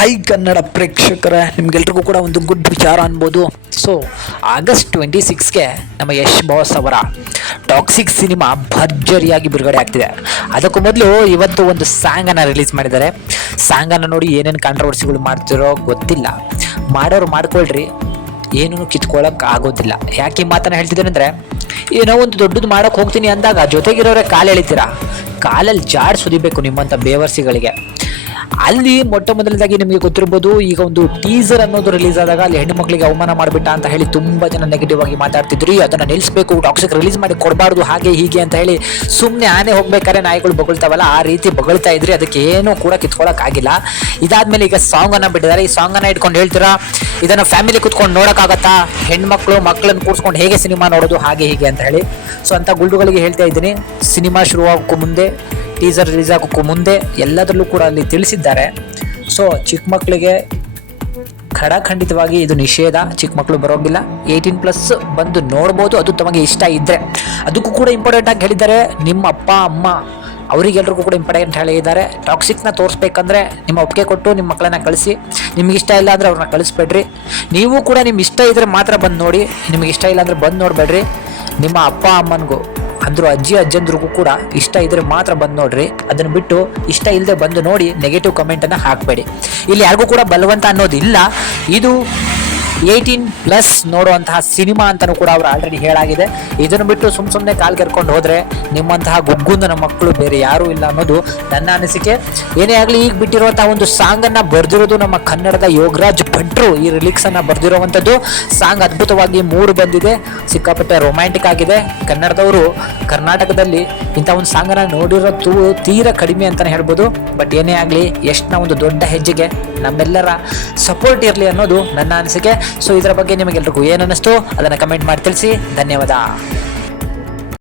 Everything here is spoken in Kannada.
ಹಾಯ್ ಕನ್ನಡ ಪ್ರೇಕ್ಷಕರೇ, ನಿಮ್ಗೆಲ್ರಿಗೂ ಕೂಡ ಒಂದು ಗುಡ್ ವಿಚಾರ ಅನ್ಬೋದು. ಸೊ ಆಗಸ್ಟ್ 26ಗೆ ನಮ್ಮ ಯಶ್ ಬಾಸ್ ಅವರ ಟಾಕ್ಸಿಕ್ ಸಿನಿಮಾ ಭರ್ಜರಿಯಾಗಿ ಬಿಡುಗಡೆ ಆಗ್ತಿದೆ. ಅದಕ್ಕೂ ಮೊದಲು ಇವತ್ತು ಒಂದು ಸಾಂಗನ್ನು ರಿಲೀಸ್ ಮಾಡಿದ್ದಾರೆ. ಸಾಂಗನ್ನು ನೋಡಿ ಏನೇನು ಕಾಂಟ್ರವರ್ಸಿಗಳು ಮಾಡ್ತಿರೋ ಗೊತ್ತಿಲ್ಲ, ಮಾಡೋರು ಮಾಡ್ಕೊಳ್ರಿ, ಏನೂ ಕಿತ್ಕೊಳ್ಳೋಕೆ ಆಗೋದಿಲ್ಲ. ಯಾಕೆ ಈ ಮಾತನ್ನು ಹೇಳ್ತಿದ್ದೇನೆ ಅಂದರೆ, ಏನೋ ಒಂದು ದೊಡ್ಡದು ಮಾಡೋಕೆ ಹೋಗ್ತೀನಿ ಅಂದಾಗ ಜೊತೆಗಿರೋರೆ ಕಾಲು ಎಳಿತೀರಾ, ಕಾಲಲ್ಲಿ ಜಾಡ್ ಸುದಿಬೇಕು ನಿಮ್ಮಂಥ ಬೇವರ್ಸಿಗಳಿಗೆ. ಅಲ್ಲಿ ಮೊಟ್ಟ ಮೊದಲದಾಗಿ ನಿಮಗೆ ಗೊತ್ತಿರ್ಬೋದು, ಈಗ ಒಂದು ಟೀಸರ್ ಅನ್ನೋದು ರಿಲೀಸ್ ಆದಾಗ ಅಲ್ಲಿ ಹೆಣ್ಣು ಮಕ್ಕಳಿಗೆ ಅವಮಾನ ಮಾಡಿಬಿಟ್ಟ ಅಂತ ಹೇಳಿ ತುಂಬ ಜನ ನೆಗೆಟಿವ್ ಆಗಿ ಮಾತಾಡ್ತಿದ್ರಿ. ಅದನ್ನು ನಿಲ್ಲಿಸಬೇಕು, ಟಾಕ್ಸಿಕ್ ರಿಲೀಸ್ ಮಾಡಿ ಕೊಡಬಾರ್ದು, ಹಾಗೆ ಹೀಗೆ ಅಂತ ಹೇಳಿ ಸುಮ್ಮನೆ ಆನೆ ಹೋಗ್ಬೇಕಾದ್ರೆ ನಾಯಿಗಳು ಬೊಗಳ್ತಾವಲ್ಲ, ಆ ರೀತಿ ಬೊಗಳ್ತಾ ಇದ್ರಿ. ಅದಕ್ಕೆ ಏನೂ ಕೂಡ ಕಿತ್ಕೊಳ್ಳೋಕ್ಕಾಗಿಲ್ಲ. ಇದಾದ್ಮೇಲೆ ಈಗ ಸಾಂಗನ್ನು ಬಿಟ್ಟಿದ್ದಾರೆ. ಈ ಸಾಂಗನ್ನು ಇಟ್ಕೊಂಡು ಹೇಳ್ತೀರಾ ಇದನ್ನು ಫ್ಯಾಮಿಲಿ ಕುತ್ಕೊಂಡು ನೋಡೋಕ್ಕಾಗತ್ತಾ, ಹೆಣ್ಮಕ್ಳು ಮಕ್ಕಳನ್ನು ಕೂರಿಸ್ಕೊಂಡು ಹೇಗೆ ಸಿನಿಮಾ ನೋಡೋದು, ಹಾಗೆ ಹೀಗೆ ಅಂತ ಹೇಳಿ. ಸೊ ಅಂತ ಗುಲ್ಡುಗಳಿಗೆ ಹೇಳ್ತಾ ಇದ್ದೀನಿ, ಸಿನಿಮಾ ಶುರುವಾಗೋಕ್ಕೂ ಮುಂದೆ, ಟೀಸರ್ ರಿಲೀಸ್ ಆಗೋಕ್ಕೂ ಮುಂದೆ ಎಲ್ಲದರಲ್ಲೂ ಕೂಡ ಅಲ್ಲಿ ತಿಳಿಸಿದ್ದಾರೆ. ಸೊ ಚಿಕ್ಕ ಮಕ್ಕಳಿಗೆ ಖಂಡಿತವಾಗಿ ಇದು ನಿಷೇಧ, ಚಿಕ್ಕ ಮಕ್ಕಳು ಬರೋಂಗಿಲ್ಲ. 18+ ಬಂದು ನೋಡ್ಬೋದು, ಅದು ತಮಗೆ ಇಷ್ಟ ಇದ್ದರೆ. ಅದಕ್ಕೂ ಕೂಡ ಇಂಪಾರ್ಟೆಂಟಾಗಿ ಹೇಳಿದ್ದಾರೆ, ನಿಮ್ಮ ಅಪ್ಪ ಅಮ್ಮ ಅವರಿಗೆಲ್ರಿಗೂ ಕೂಡ ಇಂಪಾರ್ಟೆಂಟ್ ಹೇಳಿದ್ದಾರೆ. ಟಾಕ್ಸಿಕ್ನ ತೋರಿಸ್ಬೇಕಂದ್ರೆ ನಿಮ್ಮ ಒಪ್ಪಿಗೆ ಕೊಟ್ಟು ನಿಮ್ಮ ಮಕ್ಕಳನ್ನ ಕಳಿಸಿ, ನಿಮ್ಗೆ ಇಷ್ಟ ಇಲ್ಲ ಅಂದರೆ ಅವ್ರನ್ನ ಕಳಿಸ್ಬೇಡ್ರಿ. ನೀವು ಕೂಡ ನಿಮ್ಗೆ ಇಷ್ಟ ಇದ್ದರೆ ಮಾತ್ರ ಬಂದು ನೋಡಿ, ನಿಮಗೆ ಇಷ್ಟ ಇಲ್ಲ ಅಂದರೆ ಬಂದು ನೋಡಬೇಡ್ರಿ. ನಿಮ್ಮ ಅಪ್ಪ ಅಮ್ಮನಿಗೂ ಅಂದರು ಅಜ್ಜಿ ಅಜ್ಜಂದ್ರಿಗೂ ಕೂಡ ಇಷ್ಟ ಇದ್ರೆ ಮಾತ್ರ ಬಂದು ನೋಡ್ರಿ. ಅದನ್ನು ಬಿಟ್ಟು ಇಷ್ಟ ಇಲ್ಲದೆ ಬಂದು ನೋಡಿ ನೆಗೆಟಿವ್ ಕಮೆಂಟನ್ನು ಹಾಕಬೇಡಿ. ಇಲ್ಲಿ ಯಾರಿಗೂ ಕೂಡ ಬಲವಂತ ಅನ್ನೋದಿಲ್ಲ, ಇದು 18+ ನೋಡುವಂತಹ ಸಿನಿಮಾ ಅಂತಲೂ ಕೂಡ ಅವರು ಆಲ್ರೆಡಿ ಹೇಳಾಗಿದೆ. ಇದನ್ನು ಬಿಟ್ಟು ಸುಮ್ಮನೆ ಕಾಲು ಕೆರ್ಕೊಂಡು ಹೋದರೆ ನಿಮ್ಮಂತಹ ಗುಗ್ಗುಂದನ ಮಕ್ಕಳು ಬೇರೆ ಯಾರೂ ಇಲ್ಲ ಅನ್ನೋದು ನನ್ನ ಅನಿಸಿಕೆ. ಏನೇ ಆಗಲಿ, ಈಗ ಬಿಟ್ಟಿರುವಂತಹ ಒಂದು ಸಾಂಗನ್ನು ಬರೆದಿರೋದು ನಮ್ಮ ಕನ್ನಡದ ಯೋಗರಾಜ್ ಭಟ್ರು. ಈ ರಿಲಿಕ್ಸನ್ನು ಬರೆದಿರುವಂಥದ್ದು. ಸಾಂಗ್ ಅದ್ಭುತವಾಗಿ ಮೂಡ್ ಬಂದಿದೆ, ಸಿಕ್ಕಾಪಟ್ಟೆ ರೊಮ್ಯಾಂಟಿಕ್ ಆಗಿದೆ. ಕನ್ನಡದವರು ಕರ್ನಾಟಕದಲ್ಲಿ ಇಂಥ ಒಂದು ಸಾಂಗನ್ನು ನೋಡಿರೋದು ತೀರಾ ಕಡಿಮೆ ಅಂತಲೇ ಹೇಳ್ಬೋದು. ಬಟ್ ಏನೇ ಆಗಲಿ, ಎಷ್ಟನ್ನ ಒಂದು ದೊಡ್ಡ ಹೆಜ್ಜೆಗೆ ನಮ್ಮೆಲ್ಲರ ಸಪೋರ್ಟ್ ಇರಲಿ ಅನ್ನೋದು ನನ್ನ ಅನಿಸಿಕೆ. ಸೊ ಇದರ ಬಗ್ಗೆ ನಿಮಗೆಲ್ರಿಗೂ ಏನು ಅನ್ನಿಸ್ತು ಅದನ್ನು ಕಮೆಂಟ್ ಮಾಡಿ ತಿಳಿಸಿ. ಧನ್ಯವಾದ.